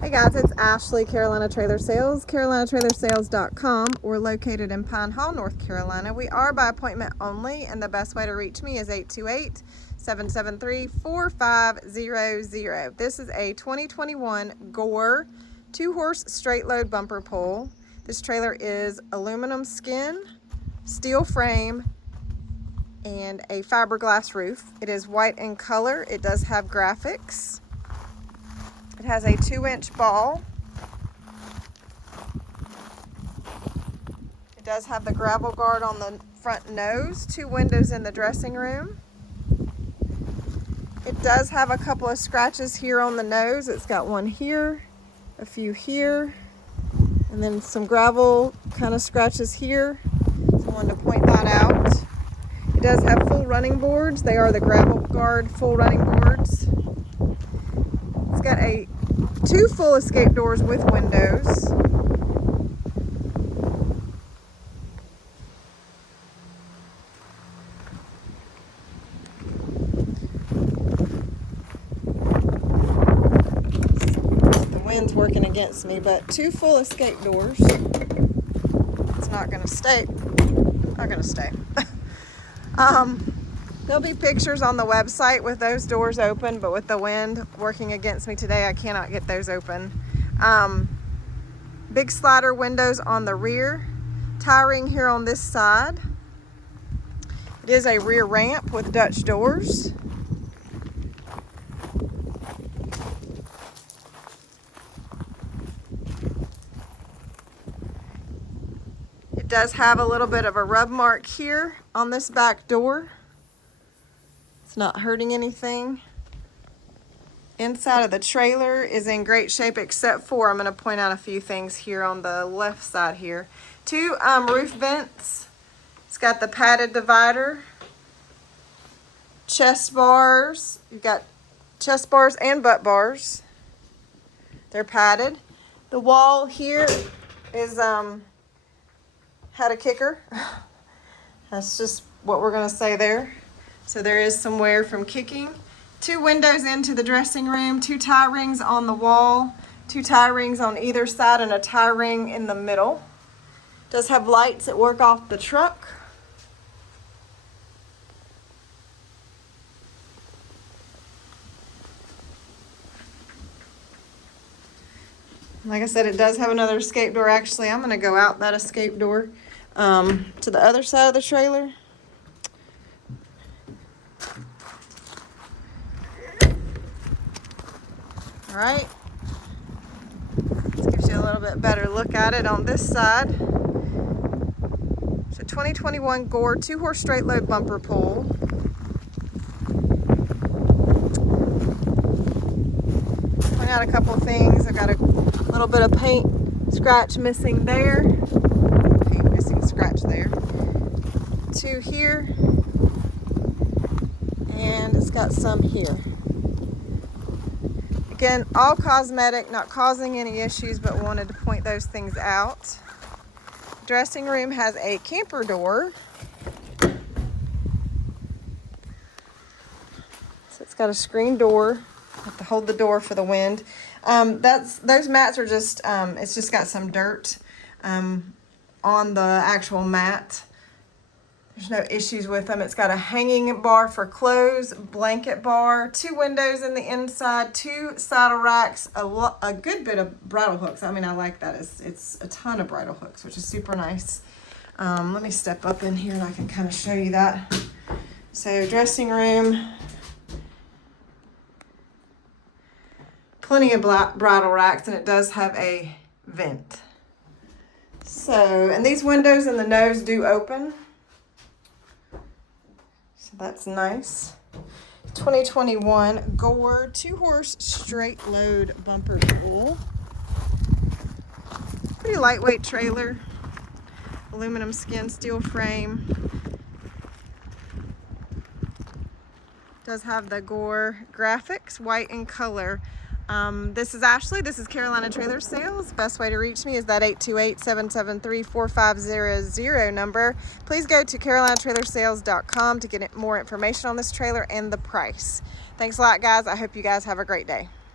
Hey guys, it's Ashley, Carolina Trailer Sales, carolinatrailersales.com. We're located in Pine Hall, North Carolina. We are by appointment only, and the best way to reach me is 828-773-4500. This is a 2021 Gore 2-horse straight load bumper pull. This trailer is aluminum skin, steel frame, and a fiberglass roof. It is white in color. It does have graphics. It has a 2-inch ball. It does have the gravel guard on the front nose, 2 windows in the dressing room. It does have a couple of scratches here on the nose. It's got one here, a few here, and then some gravel kind of scratches here. So I wanted to point that out. It does have full running boards. They are the gravel guard full running boards. It's got 2 full escape doors with windows. The wind's working against me, but 2 full escape doors. It's not gonna stay. Not gonna stay. There'll be pictures on the website with those doors open, but with the wind working against me today, I cannot get those open. Big slider windows on the rear, tie ring here on this side. It is a rear ramp with Dutch doors. It does have a little bit of a rub mark here on this back door. It's not hurting anything. Inside of the trailer is in great shape except for, I'm going to point out a few things here on the left side here. 2 roof vents. It's got the padded divider. Chest bars. You've got chest bars and butt bars. They're padded. The wall here is had a kicker. That's just what we're going to say there. So there is some wear from kicking. 2 windows into the dressing room, 2 tie rings on the wall, 2 tie rings on either side, and a tie ring in the middle. Does have lights that work off the truck. Like I said, it does have another escape door. Actually, I'm going to go out that escape door to the other side of the trailer. All right, this gives you a little bit better look at it on this side. It's a 2021 Gore 2-horse straight load bumper pull. Point out a couple of things. I got a little bit of paint scratch missing there. Paint missing scratch there. 2 here, and it's got some here. Again, all cosmetic, not causing any issues, but wanted to point those things out. Dressing room has a camper door. So it's got a screen door. Have to hold the door for the wind. Those mats are just, it's just got some dirt on the actual mat. There's no issues with them. It's got a hanging bar for clothes, blanket bar, 2 windows in the inside, 2 saddle racks, a good bit of bridle hooks. I mean, I like that. It's a ton of bridle hooks, which is super nice. Let me step up in here and I can kind of show you that. So dressing room, plenty of bridle racks, and it does have a vent. So, and these windows in the nose do open. That's nice. 2021 Gore 2-horse straight load bumper pull. Pretty lightweight trailer. Aluminum skin, steel frame. Does have the Gore graphics, white in color. This is Ashley. This is Carolina Trailer Sales. Best way to reach me is that 828-773-4500 number. Please go to carolinatrailersales.com to get more information on this trailer and the price. Thanks a lot, guys. I hope you guys have a great day.